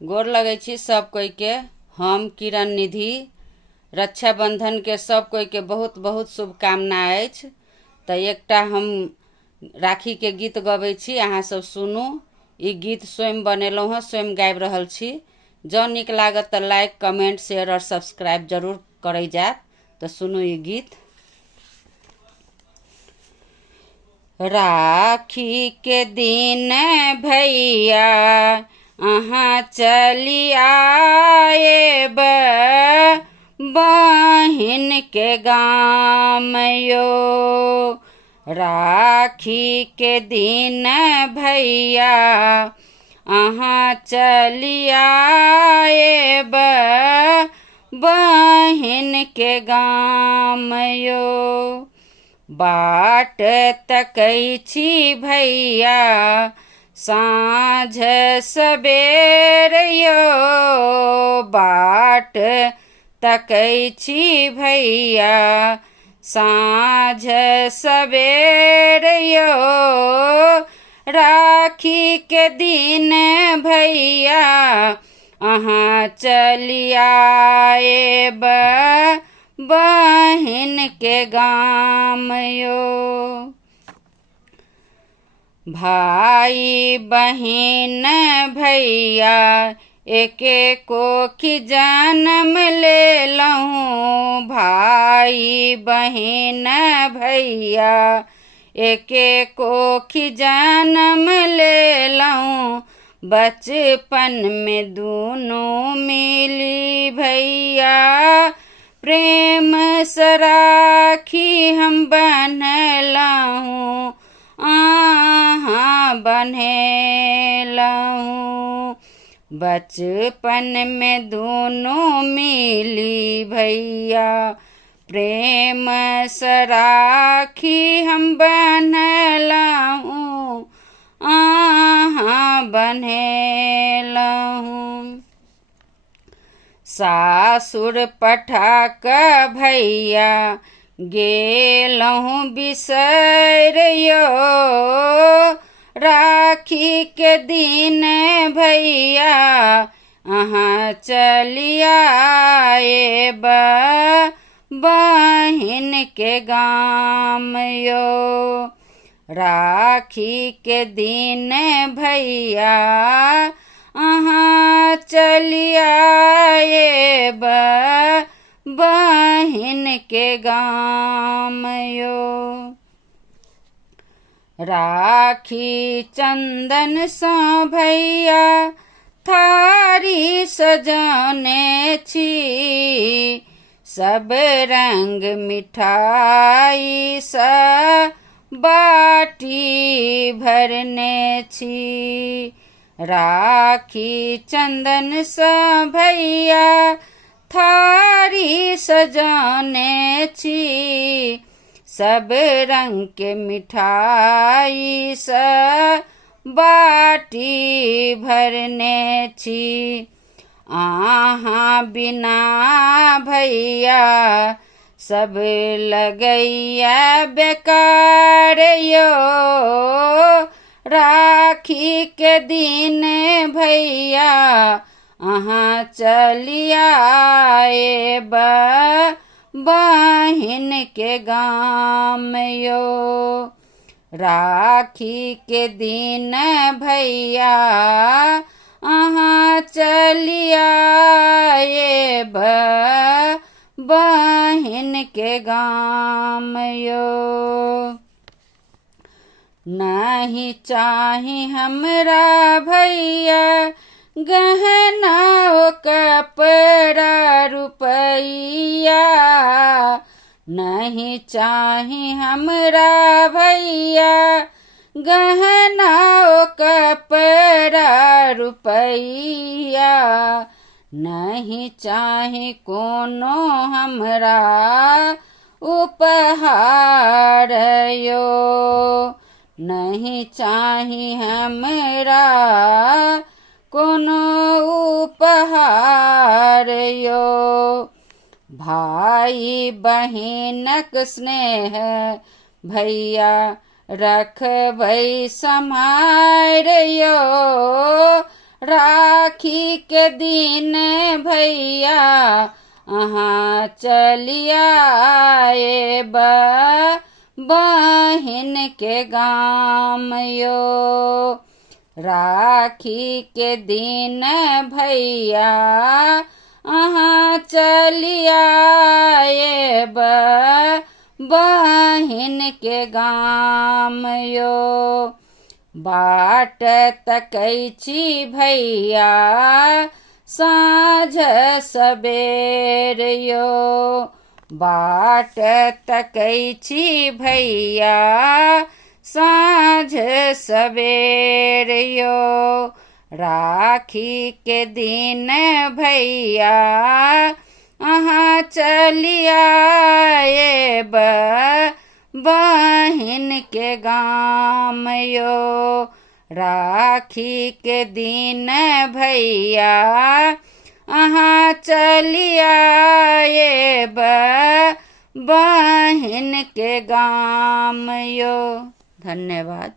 गोर लगै छी सब कोई के। हम किरण निधि। रक्षाबंधन के सब कोई के बहुत बहुत शुभकामना अछि। तऽ एकटा हम राखी के गीत गबै छी, अहाँ सब सुनू। ई गीत स्वयं बनेलहुँ हँ, स्वयं गाबि रहल छी। जँ नीक लागत तऽ लाइक, कमेंट, शेयर और सब्सक्राइब जरूर करै जायत। तऽ सुनू ई गीत। राखी के दिन भैया अहाँ चली आएब बहिन के गाम यो। राखी के दिन भैया अहाँ चली आएब बहिन के गाम यो। बाट तकै छी भैया साँझ सबेर यो। बाट तकै छी भैया साँझ सबेर यो। राखी के दिन भैया अहाँ चली आएब बहिन के गाम यो। भाई बहिन भैया एके कोखी जन्म लेलहुँ। भाई बहिन भैया एके कोखी जन्म लेलहुँ। बचपन में दूनों मिली भैया प्रेम से राखी हम बन्हलहुँ। आहाँ बन्हलहुँ। बचपन में दोनों मिली भैया प्रेम से राखी हम बन्हलहुँ। आहाँ बन्हलहुँ। सासुर पठाक भैया गेलहुँ बिसैर यो। राखी के दिन भैया अहाँ चली आएब बहिन के गाम यो। राखी के दिन भैया अहाँ चली आएब बहिन के गाम यो। राखी चंदन सँ भैया थारी सजने छी। सब रंग मिठाई सँ बाटी भरने छी। राखी चंदन सँ भैया थारी सजाने छी। सब रंग के मिठाई सँ बाटी भरने छी। आहाँ बिना भैया सब लगैया बेकार यो। राखी के दिन भैया अहाँ चली आएब बहिन के गाम यो। राखी के दिन भैया अहाँ चली आएब बहिन के गाम यो। नहीं चाही हमरा भैया गहना ओ कपड़ा रुपैया। नहीं चाही हमरा भैया गहना ओ कपड़ा रुपैया। नहीं चाही कोनो हमरा उपहार यो। नहीं चाही हमरा कोनो उपहार यो। भाई बहिनक स्नेह भैया रखबै सम्हार यो। राखी के दिन भैया अहाँ चलिया बहिन के गाम यो। राखी के दिन भैया अहाँ चलिया बहिन के गाम यो। बाट तकै छी भैया साँझ सबेर यो। बाट तकै छी भैया साँझ सबेर यो। राखी के दिन भैया अहाँ चलिया बहिन के गाम यो। राखी के दिन भैया अहाँ चलिया बहिन के गाम यो। धन्यवाद।